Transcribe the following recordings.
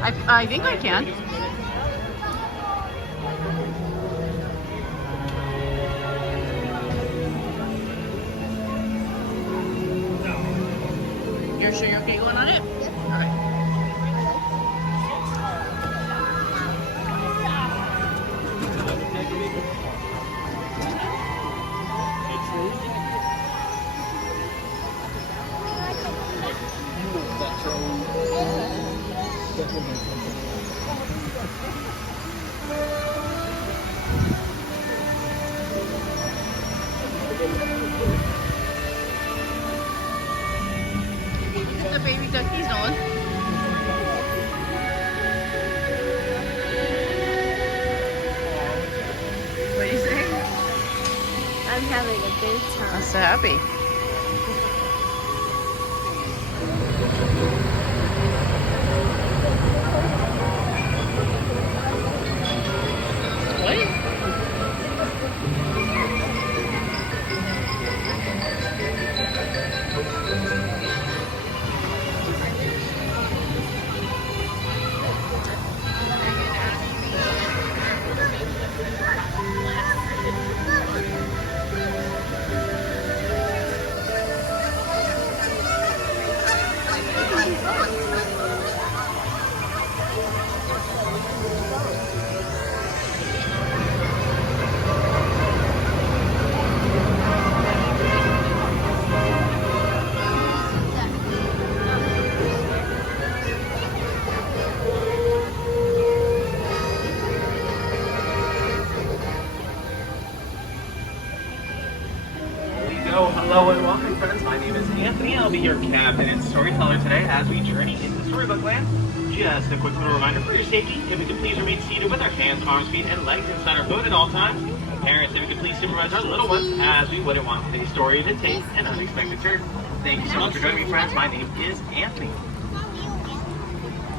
I think I can. You're sure you're okay going on it? Okay. The baby ducky's on. What do you say? I'm having a good time. I'm so happy. Hello and welcome, friends. My name is Anthony. I'll be your captain and storyteller today as we journey into Storybook Land. Just a quick little reminder for your safety, if we could please remain seated with our hands, arms, feet, and legs inside our boat at all times. Parents, if we could please supervise our little ones, as we wouldn't want today's story to take an unexpected turn. Thank you so much for joining me, friends. My name is Anthony.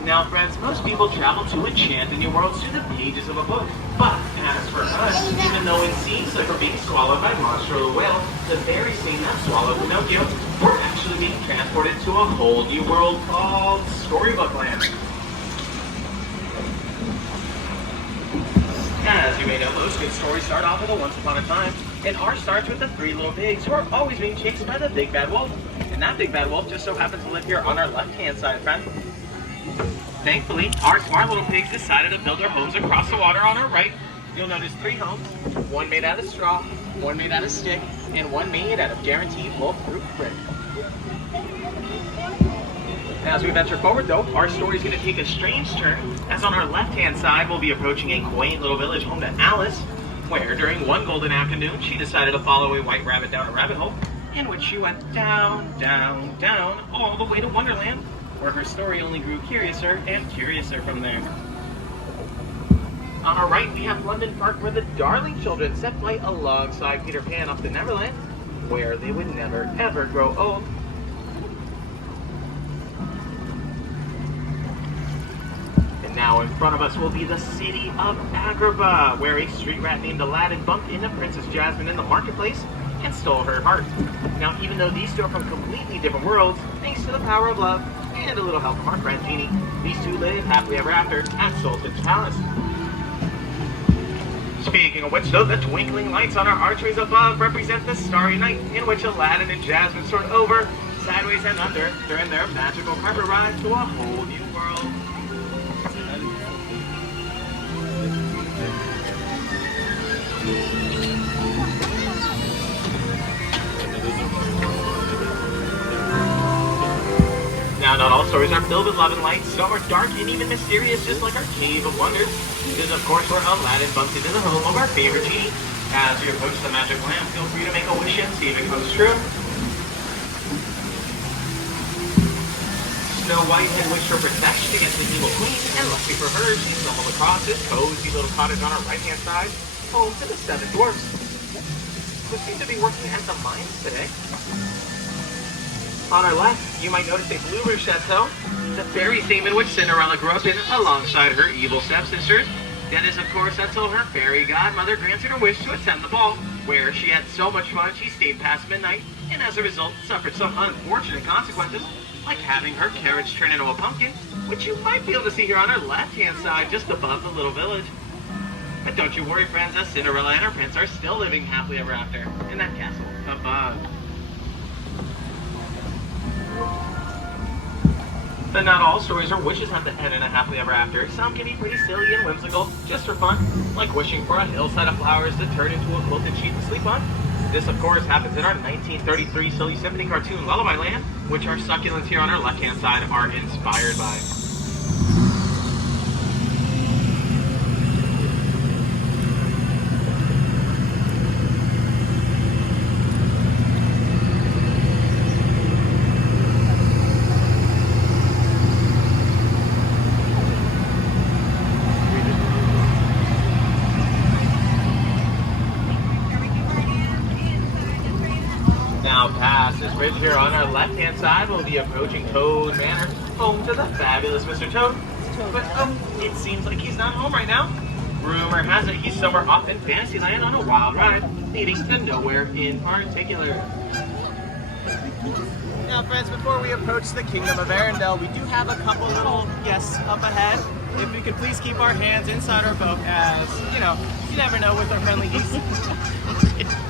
Now, friends, most people travel to enchant in your worlds through the pages of a book. But as for us, even though it seems like we're being swallowed by monster the whale, the very scene that swallowed Pinocchio, we're actually being transported to a whole new world called Storybook Land. As you may know, most good stories start off with a once upon a time, and ours starts with the three little pigs who are always being chased by the big bad wolf. And that big bad wolf just so happens to live here on our left-hand side, friend. Thankfully, our smart little pigs decided to build their homes across the water on our right. You'll notice 3 homes, one made out of straw, one made out of stick, and one made out of guaranteed wolf-proof brick. As we venture forward, though, our story is going to take a strange turn, as on our left-hand side, we'll be approaching a quaint little village home to Alice, where during one golden afternoon, she decided to follow a white rabbit down a rabbit hole, in which she went down, down, down, all the way to Wonderland, where her story only grew curiouser and curiouser from there. On our right, we have London Park, where the darling children set flight alongside Peter Pan up to Neverland, where they would never, ever grow old. And now in front of us will be the city of Agrabah, where a street rat named Aladdin bumped into Princess Jasmine in the marketplace and stole her heart. Now, even though these two are from completely different worlds, thanks to the power of love and a little help from our friend Genie, these two live happily ever after at Sultan's Palace. Speaking of which, though, the twinkling lights on our archways above represent the starry night in which Aladdin and Jasmine soared over, sideways, and under during their magical carpet ride to a whole new world. Now, not all stories are filled with love and light. Some are dark and even mysterious, just like our Cave of Wonders. This is, of course, where Aladdin bumped into the home of our favorite genie. As you approach the magic lamp, feel free to make a wish and see if it comes true. Snow White had wished for protection against the evil queen, and luckily for her, she stumbled across this cozy little cottage on our right-hand side, home to the 7 dwarfs, who seem to be working at the mines today. On our left, you might notice a blue roof chateau, the very same in which Cinderella grew up in alongside her evil stepsisters. That is, of course, until her fairy godmother granted her wish to attend the ball, where she had so much fun she stayed past midnight, and as a result suffered some unfortunate consequences, like having her carriage turn into a pumpkin, which you might be able to see here on our left-hand side, just above the little village. But don't you worry, friends, as Cinderella and her prince are still living happily ever after in that castle above. But not all stories or wishes have to end in a happily ever after. Some can be pretty silly and whimsical, just for fun, like wishing for a hillside of flowers to turn into a quilted sheet to sleep on. This, of course, happens in our 1933 Silly Symphony cartoon, Lullaby Land, which our succulents here on our left-hand side are inspired by. Now past this bridge here on our left-hand side, we'll be approaching Toad Manor, home to the fabulous Mr. Toad. But it seems like he's not home right now. Rumor has it he's somewhere off in Fantasyland on a wild ride, leading to nowhere in particular. Now friends, before we approach the Kingdom of Arendelle, we do have a couple little guests up ahead. If we could please keep our hands inside our boat, as, you know, you never know with our friendly geese.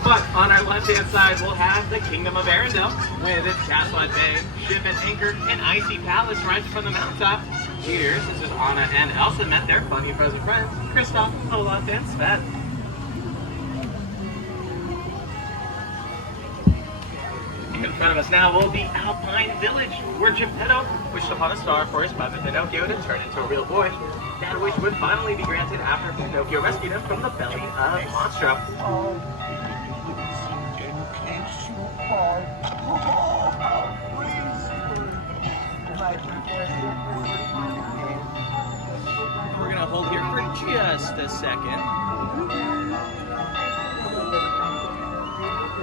But on our left-hand side, we'll have the Kingdom of Arendelle, with its castle at bay, ship at anchor, and icy palace right from the mountaintop. Here, Sisters Anna and Elsa met their funny frozen friends, Kristoff, Olaf, and Sven. In front of us now will be Alpine Village, where Geppetto wished upon a star for his puppet Pinocchio to turn into a real boy. That wish would finally be granted after Pinocchio rescued him from the belly of Monstro. We're gonna hold here for just a second.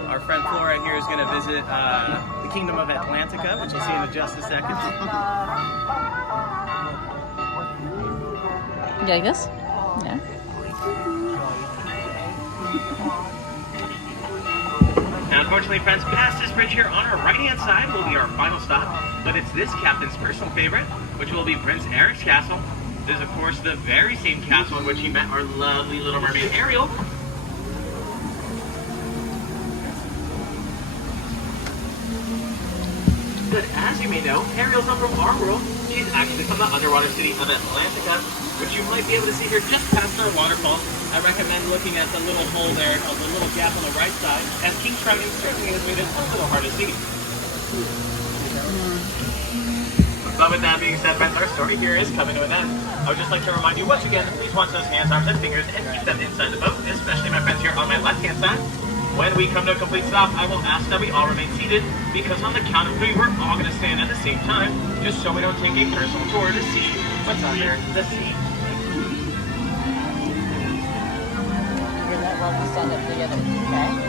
Our friend Flora here is gonna visit the Kingdom of Atlantica, which we'll see in just a second. You like this? Yeah. Now, unfortunately, friends, past this bridge here on our right-hand side will be our final stop, but it's this captain's personal favorite, which will be Prince Eric's castle. This is, of course, the very same castle in which he met our lovely Little Mermaid Ariel. But as you may know, Ariel's not from our world. She's actually from the underwater city of Atlantica, which you might be able to see here just past our waterfall. I recommend looking at the little hole there, the little gap on the right side, as King Triton certainly has made it a little hard to see. But with that being said, friends, our story here is coming to an end. I would just like to remind you once again to please watch those hands, arms, and fingers and keep them inside the boat, especially my friends here on my left-hand side. When we come to a complete stop, I will ask that we all remain seated, because on the count of 3, we're all going to stand at the same time, just so we don't take a personal tour to see what's under the sea. You're not allowed to stand up together, okay?